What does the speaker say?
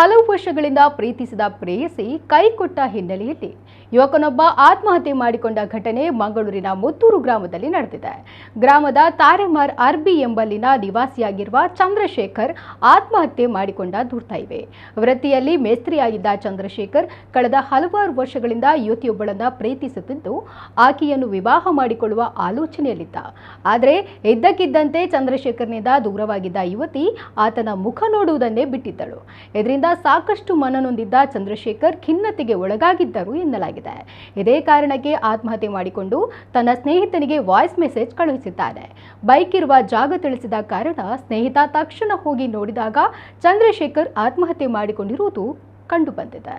ಹಲವು ವರ್ಷಗಳಿಂದ ಪ್ರೀತಿಸಿದ ಪ್ರೇಯಸಿ ಕೈಕೊಟ್ಟ ಹಿನ್ನೆಲೆಯಲ್ಲಿ ಯುವಕನೊಬ್ಬ ಆತ್ಮಹತ್ಯೆ ಮಾಡಿಕೊಂಡ ಘಟನೆ ಮಂಗಳೂರಿನ ಮುತ್ತೂರು ಗ್ರಾಮದಲ್ಲಿ ನಡೆದಿದೆ. ಗ್ರಾಮದ ತಾರೆಮಾರ್ ಅರ್ಬಿ ಎಂಬಲ್ಲಿನ ನಿವಾಸಿಯಾಗಿರುವ ಚಂದ್ರಶೇಖರ್ ಆತ್ಮಹತ್ಯೆ ಮಾಡಿಕೊಂಡ ದುರ್ದೈವೆ. ವೃತ್ತಿಯಲ್ಲಿ ಮೇಸ್ತ್ರಿಯಾಗಿದ್ದ ಚಂದ್ರಶೇಖರ್ ಕಳೆದ ಹಲವಾರು ವರ್ಷಗಳಿಂದ ಯುವತಿಯೊಬ್ಬಳನ್ನ ಪ್ರೀತಿಸುತ್ತಿದ್ದು ಆಕೆಯನ್ನು ವಿವಾಹ ಮಾಡಿಕೊಳ್ಳುವ ಆಲೋಚನೆಯಲ್ಲಿದ್ದ. ಆದರೆ ಇದ್ದಕ್ಕಿದ್ದಂತೆ ಚಂದ್ರಶೇಖರ್ನಿಂದ ದೂರವಾಗಿದ್ದ ಯುವತಿ ಆತನ ಮುಖ ನೋಡುವುದನ್ನೇ ಬಿಟ್ಟಿದ್ದಳು. ಇದರಿಂದ ಸಾಕಷ್ಟು ಮನನೊಂದಿದ್ದ ಚಂದ್ರಶೇಖರ್ ಖಿನ್ನತೆಗೆ ಒಳಗಾಗಿದ್ದರು ಎನ್ನಲಾಗಿದೆ. ಇದೇ ಕಾರಣಕ್ಕೆ ಆತ್ಮಹತ್ಯೆ ಮಾಡಿಕೊಂಡು ತನ್ನ ಸ್ನೇಹಿತನಿಗೆ ವಾಯ್ಸ್ ಮೆಸೇಜ್ ಕಳುಹಿಸಿದ್ದಾನೆ. ಬೈಕ್ ಇರುವ ಜಾಗ ತಿಳಿಸಿದ ಕಾರಣ ಸ್ನೇಹಿತ ತಕ್ಷಣ ಹೋಗಿ ನೋಡಿದಾಗ ಚಂದ್ರಶೇಖರ್ ಆತ್ಮಹತ್ಯೆ ಮಾಡಿಕೊಂಡಿರುವುದು ಕಂಡುಬಂದಿದೆ.